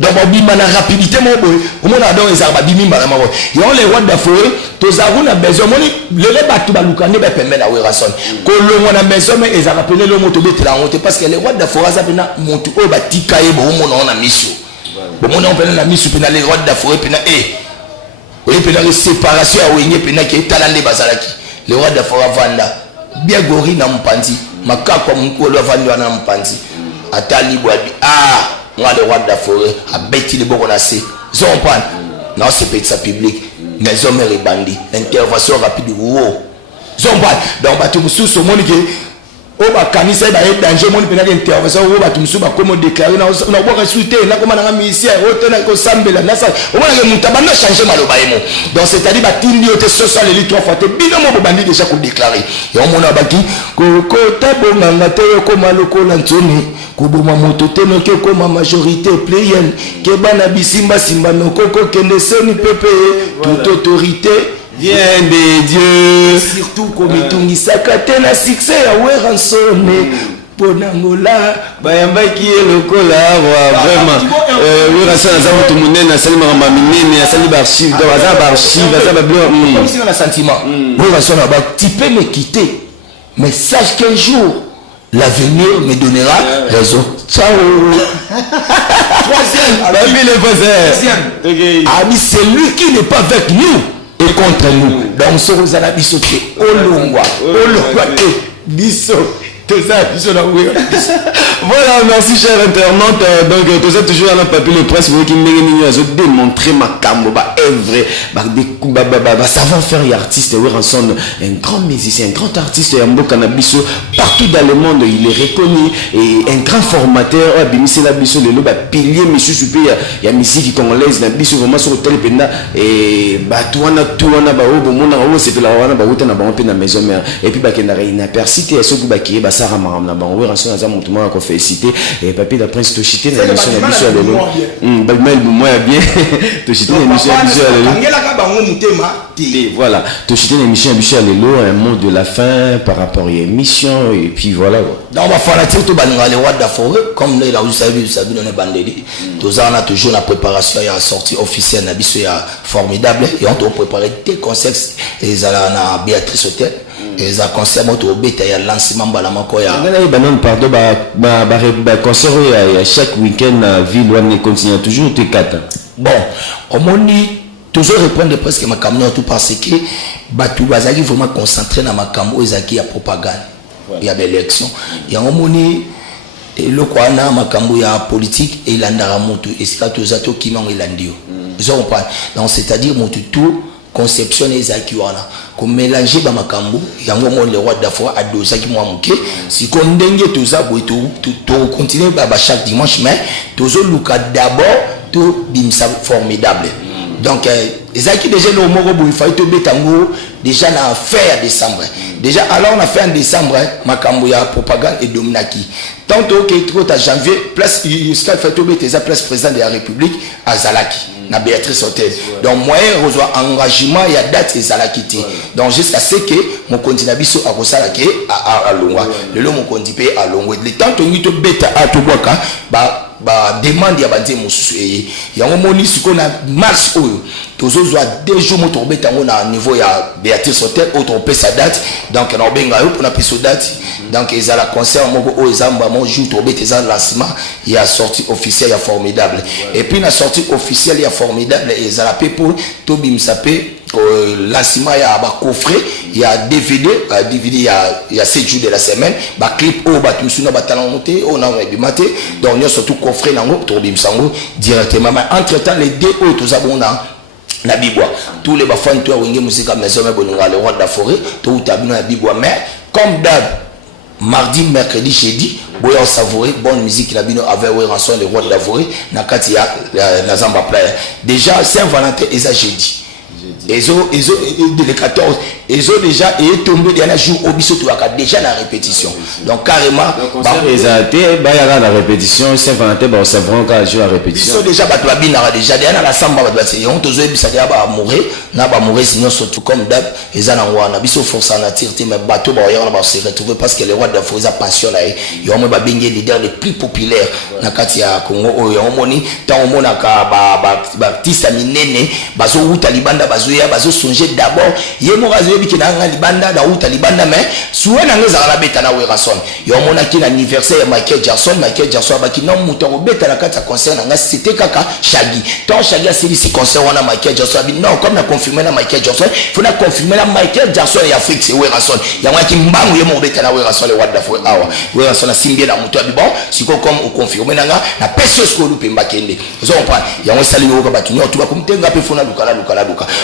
donc bima na rapidité mo boy au mona donc ezar ba bimi ba mako yo les rois d'Afrique tozaru na besoin moni le batu ba lukande ba pembe na Werason ko longo na maison mais ezar rappeler le moto betela honte parce que les rois d'Afrique za pena moto o ba tikaye bo mona na mission bo mona on pena na mission pena les rois d'Afrique pena oui pena les séparation a wenye pena ke talande bazalaki les rois d'Afrique vanda bien gori na mpanzi makakwa mkolo vanda na mpanzi atali bwabi moi le roi d'Afrique a bêti les bons na se zompan non c'est petit ça public mais hommes et bandits intervention rapide wo zompan donc batu mususu moni ke o ba kanisa ba danger moni pena intervention wo batu mususu ba comme déclarer na bo consulter na comme na ministère o tena ko sambela na ça o mona ke mutabana changer maloba emo donc c'est-à-dire ba tindi o te social élite trois fois te bino mo bandi déjà ko déclarer et on mona baki ko tabo nganga te ko maloko la ntoni kuboma moto teno ke koma majorité pléienne ke bana bisimba simba nokoko kende seni pepe toute autorité vient de Dieu surtout comme tungisaka tena succès ya Werason ponangola bayamba ki lokola vraiment Werason aza moto munene asali makamba minene asali ba archive donc aza ba archive aza ba bien comme si on a sentiment Werason aba tu peux me quitter mais sache qu'un jour l'avenir me donnera raison. Ciao. Troisième. Ami, c'est lui qui n'est pas avec nous et contre nous. Donc, ce que la biso te olongwa, biso. Voilà, merci cher internaute. Donc, tout ça toujours dans le papier le presse qui nous démontrer ma cambo, savoir-faire et artiste Werason, un grand musicien, un grand artiste Canabiso partout dans le monde, il est reconnu et un grand formateur. Bimisé la biso le pilier monsieur super, il y a musique congolaise na biso vraiment sur le penda et batuana tuana ba o bomona o c'est la wana ba utana ba on na maison mère et puis ba kendara ina persité ce que ba ki ba Sarah Maram na bango Werason aza moto moko ko féliciter et papier la prince to chiter na mission na biso lelo balmail moi bien to chiter na mission biso lelo ngela ka bango mutema et voilà to chiter na mission biso lelo un mot de la fin par rapport à l'émission et puis voilà donc on va faire la tire to baninga les rois d'Afrique comme là vous savez dans les bandeli tous on a toujours la préparation ya sortie officielle na biso ya formidable et on doit préparer des concerts et ça na Béatrice Hôtel et ça concert moto beta ya lancement bala moko ya pardon concert à chaque week-end à ville on continue toujours te 4 bon on moni toujours reprendre presque ma camion tout parce que batu bazaki vraiment concentré na makambo ezaki ya propagande ya l'élection ya on moni le quoi na makambo ya politique et landara moto et c'est tout ça to kimon elandio ils ont pas donc c'est-à-dire moto tout conception ezaki wana ko mélanger ba makambo yango mo le roi d'Afrique a dosaki moi muke si ko ndenge toza boito to continuer ba chaque dimanche mais tozo luka d'abord to bimsa formidable donc ezaki déjà le moko bo il fallait to betango déjà na faire décembre déjà alors on a fait en décembre makambo ya propagande et dominaki tantôt que trop à janvier place jusqu'à fait to beta place président de la République à Zalaki na Béatrice Hotel. Donc moyen reçoit engagement il y a date et ça la quitter. Donc jusqu'à ce que mon continent biso a kosala ke à Longwa. Le long mon continent à Longwa. Le temps to ngito beta à to boka ba demande ya banze mususu yango moni sikona mars oyo tozozwa 2 jours moto beta ngona niveau ya Béatrice Hotel auto pe sa date donc na benga yo pona peso date donc ils a la concert moko o ezamba mon jour to beta za lancement il y a sortie officielle ya formidable et puis la sortie officielle ya formidable et za la pe pour to bimsa pe lancement il y a coffret il y a DVD il y a 7 jours de la semaine ba clip o ba tusuna ba talent monté on a bimate donc il y a surtout coffret nango to bimsango directement mais entre temps les deux autres zabona na bibwa tous les bafans toi wenge musique maison mais bonunga le roi de la forêt tout tabino na bibwa mais comme d'hab mardi mercredi jeudi boya savourer bonne musique la bino avec Ranson le roi de la forêt na kati ya la Zamba Playa déjà Saint-Valentin et ça jeudi ils ont les 14 ils ont déjà tombé dans un jour au biso déjà la répétition donc carrément ils ont été la répétition Saint-Valentin bah c'est vraiment quand jour à répétition ils sont déjà battu binara déjà dans la samba battu on tozo bisa ya ba mourir na ba mourir sinon surtout comme d'hab ils en wana biso force en attire mais bateau ba ya ba se retrouver parce que les rois de Foza passion là yo mo ba bengi leader les plus populaires na kati ya Congo oyo moni tant mona ka ba artiste minene bazo uta libanda bazo ya bazo songer d'abord yemo razo biki na libanda da uta libanda mais souwe na ngeza la beta na Ranson yo mona ki l'anniversaire Michael Jackson baki non muto beta na kata concert na c'était kaka Shaggy tant Shaggy a si concert wana Michael Jackson non comme na confirmer na Michael Jackson faut na confirmer na Michael Jackson et Afrique c'est Ranson ya mwa ki mbangu yemo beta na Ranson le wad da fo awa Ranson na simbie na muto bi bon siko comme au confirmer na na peso sko lupe mbakende vous comprenez ya mwa sali yo ka batu nyo tu ba kumtenga pe fona luka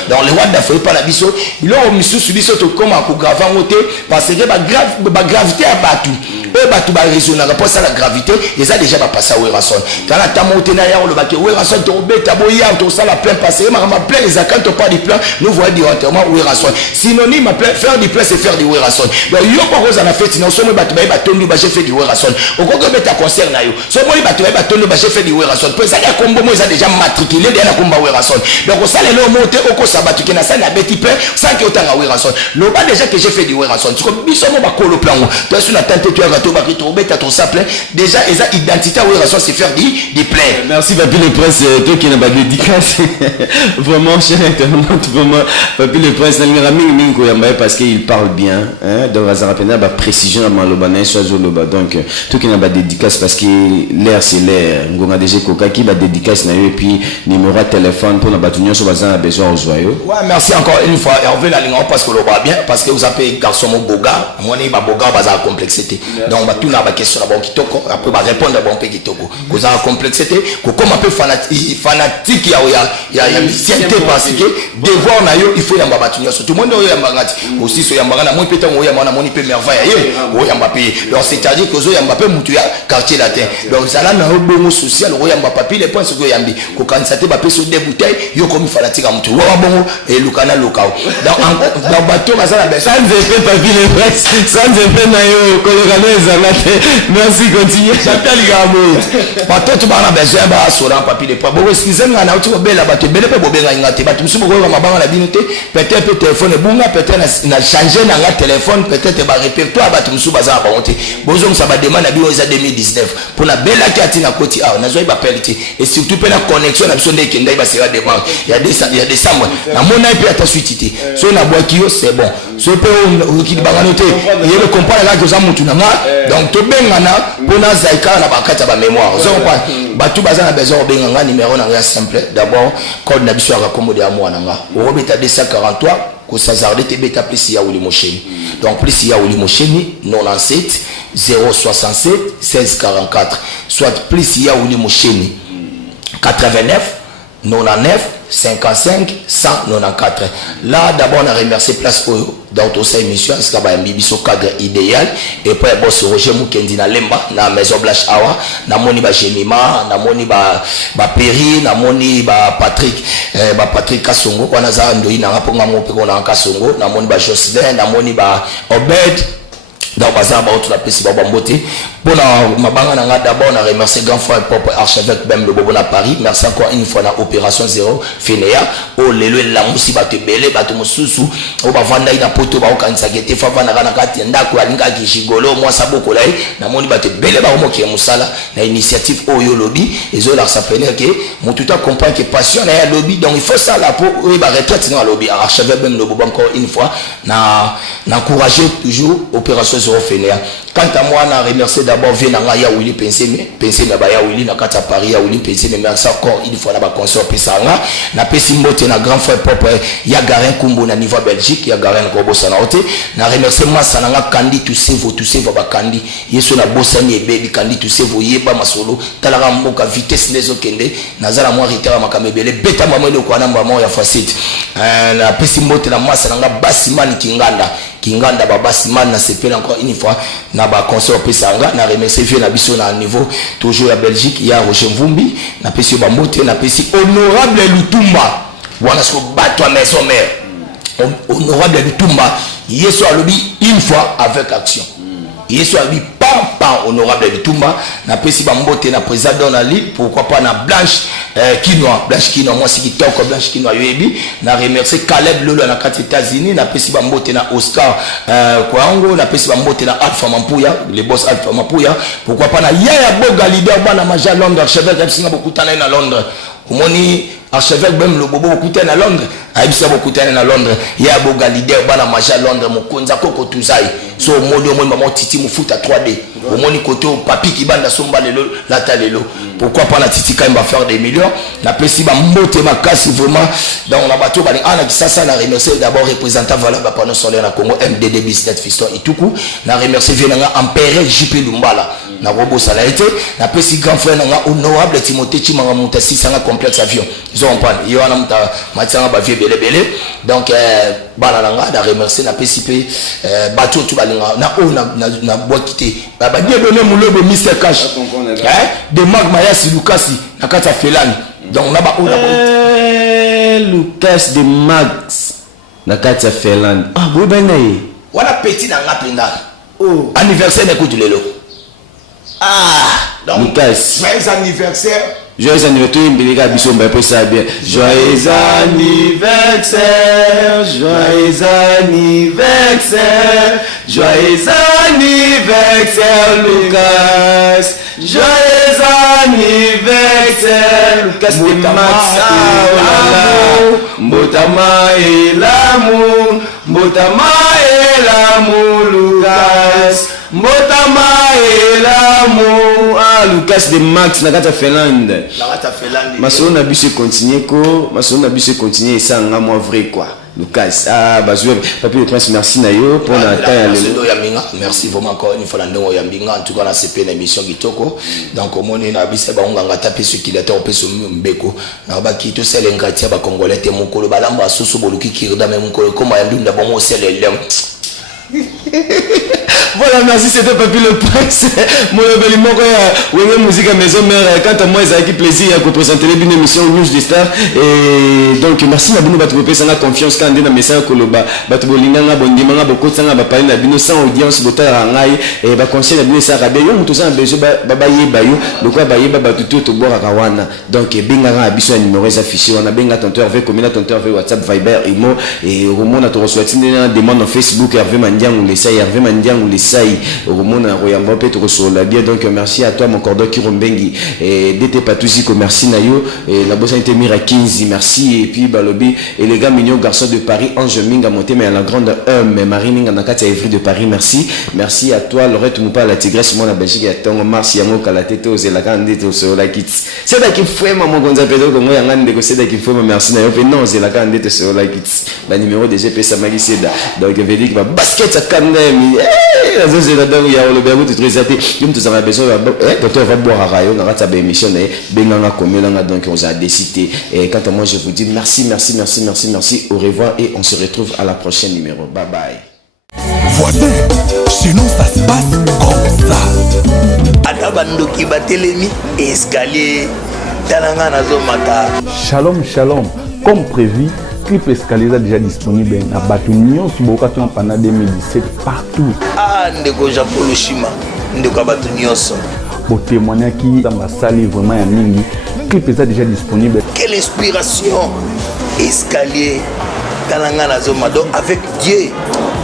dans le wad da fo pa na biso ilo misusu biso to comme ko grava ngote parce que ba gravité à batu et batu ba raisonner rapport à la gravité et ça déjà va passer à Ranson quand la tamonte na ya le baké Ranson to beta boya to ça la plein passer ma plein les quand on pas du plein nous voyons directement Ranson synonyme faire du plein c'est faire du Ranson donc yo ko roza na fête non somo batu ba tondu ba chef du Ranson au ko beta concert na yo somo batu ba tondu ba chef du Ranson pour ça ya kombo mo ça déjà matriculé dans la komba Ranson donc ça les lo monter au ko sabatu ki na ça na beti plein sans que autant à Ranson le bas déjà que j'ai fait du Ranson tu comme biso mo ba kolo plan toi sur la tente tu as to ba ki to beta ton ça plein déjà ils a identité à Ranson c'est faire du plein merci Papi le Prince toi qui n'a pas dédicace vraiment cher internaute vraiment Papi le Prince na mingi ko yamba parce qu'il parle bien hein donc ça rappelle la précision à malobana soit zoloba donc toi qui n'a pas dédicace parce que l'air c'est l'air ngonga déjà koka qui va dédicace na et puis numéro de téléphone pour na batunyo so bazana besoin aux joyeux ouais merci encore une fois Hervé la ligne parce que le va bien parce que vous appelez garçon mon boga moi ni ba boga baza complexité donc ba tout na ba question na bon kitoko après ba répondre bon pe kitoko vous avez complexité ko comme un peu fanatique ya musicienté parce que devoir na yo il faut yamba batunyo surtout monde yo yamba ngati aussi so yamba na moi peut-être yo yamba na moni pe merveille yo yamba pe donc c'est-à-dire que zo yamba pe mutu ya quartier latin donc ça là na bon social yo yamba papi les points que yambi ko kanisa te ba pe so deux bouteilles yo comme fanatique mutu wa bon et lukana lokao donc bateau bazala ben ça nous fait Papi le Prince ça nous fait na yo kolokano ezalate merci continue j'appelle gamo bateau tu bana besoin ba sora Papi le Prince bon excusez-moi na uti bela bateau bele pe bobenga ngate bateau musu boko mabanga na binote peut-être téléphone bunga peut-être na changer na téléphone peut-être ba répertoire bateau musu bazala ba honte bozo musa ba demande na bio za 2019 pour na bela kati na koti a na zoi ba peliti et surtout pe na connexion na biso ndeke ndai ba sera demande il y a des samwa na mona pe ata suitité so na boaki yo c'est bon so pe o ki bangano te yebe comprendre la que za mutu na donc to bengana pona zaika na bakata ba mémoire so pas batu bazana besoin benga nga numéro na simple d'abord code na biso ya komode ya mwana nga o beta 243 ko sazarde te beta plus ya uli mosheni donc plus ya uli mosheni 97 067 1644 soit plus ya uli mosheni 89 99 55 194. Là d'abord on a remercié place dans toute cette émission est-ce qu'il y a un bibiso cadre idéal et puis boss Roger Mukendi na Lemba na Maison Blanche Awa na moni ba Jenima na moni ba Peri na moni ba Patrick Kasongo wana za ndoi na ngaponga mo pe ko na Kasongo na moni ba Jocelyn na moni ba Obed donc baza ba autre la pesi ba mbote pour na mabanga na nga d'abord na remercier grand frère propre archevêque même le bobo na Paris. Merci encore une fois na opération 0 Fenea o lelo la musi ba te belé ba te mususu o ba vanda ina poto ba okanisa kete fa vanda kana kati ndako alinga kishigolo moi saboko lai na moni ba te belé ba mo ki musala na initiative oyo lobby ezo la s'appeler que mon tout à comprend que passion na lobby donc il faut ça là pour ba retraite dans lobby archevêque même le bobo encore une fois na encourager toujours opération 0 Fenea. Quant à moi na remercier d'abord Venanga ya Willy Pensé na ba ya Willy na kata Paris ya Willy Pensé mais merci encore une fois na ba consort pesanga na pesi mbote na grand frère propre ya Garin Kumbo na niveau Belgique ya Garin Kobo Sanote na remercier massa na Kandi to save ba Kandi yeso na bosani ebebi Kandi to save yeba masolo talaka mboka vitesse nezo kende nazala moi retard makamebele beta mamelo kwa namba mo ya facette na pesi mbote na massa na Basiman Kinganda Basiman na sepela encore une fois na ba consort pesanga na remercier vieux na biso na niveau toujours ya Belgique ya Roger Mvumbi na pesi ba mbote na pesi honorable Lutumba wana sko batwa maison mère honorable Lutumba yeso alobi une fois avec action yeso alobi pas honorable Lutumba na pesi ba mbote na président Donali pourquoi pas na Blanche Kinoa moi si kitoko Blanche Kinoa yoebi na remercier Caleb Lolo na kati États-Unis na pesi ba mbote na Oscar Kwango na pesi ba mbote na Alpha Mampuya le boss Alpha Mampuya pourquoi pas na Yaya Boga leader bana maja Londres archevêque singa bokutana na Londres omoni archevêque même le bobo bokutana na Londres aibisa bokutana na Londres Yaya Boga leader bana maja Londres mokonza koko tuzai so omoni omoni maman titi mufuta 3D omoni côté papi kibanda somba lelo lata lelo pourquoi pas na titi quand il va faire des millions na pesi ba mbote makasi vraiment dans la bateau bali ana kisasa na remercier d'abord représentant valable panneau solaire na Congo MDD business fiston ituku na remercier venanga Empereur JP Lumbala na robo salaité na pesi grand frère na honorable Timothée Chimanga Moutasi sanga complexe avion ils ont pas yo na muta matanga ba vie belé donc bana nanga da remercier na pesi pe bateau tout balinga na bois quitter ba dia donner mulobo Mr Cash de Mag Mayasi Lucas na kata Felani donc na ba Lucas de Max na kata Felani bo banaye wana petit na ngapenda anniversaire na kutu lelo donc Lucas joyeux anniversaire joyeux anniversaire mbeleka biso mba po ça bien joyeux anniversaire Lucas joyeux anniversaire Lucas de Max mbotama elamu Lucas mbotama elamu Lucas de Max na kata Finlande masolo na biso continuer ça nga moi vrai quoi Lucas bazoué papi le prince merci na yo pour la taille lelo ya minga merci vraiment encore une fois la ndongo ya minga en tout cas na CP na émission kitoko donc omoni na bise ba nganga taper ce qu'il était opeso mbeko na ba kito sele ngati ba congolais te mukolo balamba susu boluki kirda même mukolo koma ya ndunda bongo sele lem. Voilà, merci, c'était Papi le Prince. Mon bel mot, ouais, musique à maison mère. Quant à moi, ça a été plaisir à vous présenter une émission News des Stars. Et donc, merci à vous de ça confiance quand on a un message Koloba. Batubolinga, Bondimanga, Bokotanga, Bapali, Nabino, sans audience, Bota, Rangai, et Baconseil, Nabino, Sarabé, Yon, tout ça, Bejo, Babaye, Bayou, le quoi Baye, Babatuto, Tobor, Akawana. Donc, Bengara, Abisso, numéro affiché. On a Benga, tonton Hervé, combien tonton Hervé, WhatsApp, Viber, Imo, et Roman, à ton souhaité, demande en Facebook, Hervé Mandiang, ou les Saï, Hervé Mandiang, ou les Saï, Roman, à Royambo, Petro, sur la bière. Donc, merci à toi, mon cordon, Kirombengi, et d'été Patouzi, merci, Nayo, et la bosse a été Mira 15, merci, et puis, Balobi, et les gars mignons, garçons de Paris, Ange Ming, à monter, mais à la grande mais Marie Ming, en Akati, à Evry de Paris, merci. Merci à toi, Lorette Moupa, la Tigresse, moi, la Belgique, à Tongo, Mars, Yango, Kalateto, aux Elakandé, aux Olakits. C'est là qu'il faut, maman, Gonza Pedro, comme moi, Yangan, c'est là qu'il faut, merci, Nayo, non, aux Elakandé, aux Olakits. La numéro de GP Samagi Seda. Donc, je vais dire que ma basket, à Kandem, la zone, c'est là-dedans, il y a le béro, tu te réserves, tu as besoin, docteur va boire à Rayo, on a ta émission, Benganga, comme donc, on a décidé. Et quant à moi, je vous dis merci, au revoir, et on se retrouve à la prochaine numéro. Bye bye. Voisin, chez nous ça se passe comme ça. Atabandoki batelemi escalier talanga nazomata. Shalom, shalom. Comme prévu, clip escalier est déjà disponible na bato nyonso bokatona pendant 2017 partout. Ah ndeko Jean-Paul Lushima ndeko bato nyonso Bo témoignaki dans ma salle vraiment ya mingi. Clip est déjà disponible. Quelle inspiration escalier talanga na zoma donc avec Dieu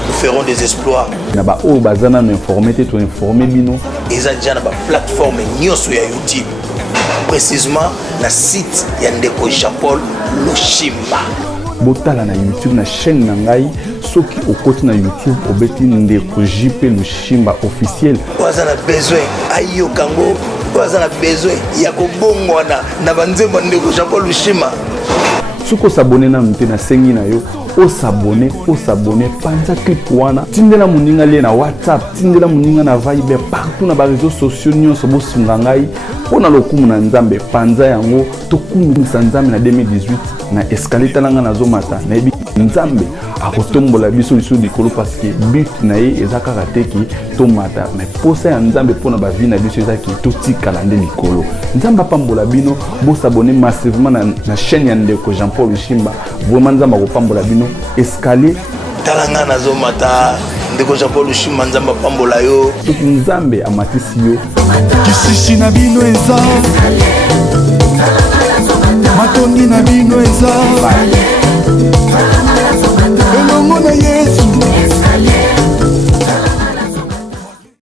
nous ferons des exploits. Na ba o bazana m'informer te to informer bino. Eza déjà na ba plateforme nyonso ya YouTube. Précisément na site ya ndeko Jean-Paul Lushima. Botala na YouTube na chaîne na ngai soki okoti na YouTube obeti ndeko JP Lushimba officiel. Waza na besoin ayo kango waza na besoin ya kobongwana na banzembo ndeko Jean-Paul Lushima. Suko s'abonner na mte na sengi na yo o s'abonner panza clip wana tindela muninga le na WhatsApp tindela muninga na Viber partout na ba réseaux sociaux nyonso bo sunga ngai pona lokumu na nzambe panza yango tokumu nzambe na 2018 na escalier talanga na zomata na ebi nzambe akotombola biso liso likolo parce que but na ye ezaka rateki tomata mais posa ya nzambe pona ba vie na biso ezaki totikala nde likolo nzambe pambola bino bo s'abonner massivement na chaîne ya ndeko Jean-Paul Lushimba vraiment nzambe akopambola bino escalier talanga na zomata ndeko Jean-Paul Lushimba nzambe pambola yo soki nzambe amatisi yo kishishi na bino eza matondi na bino eza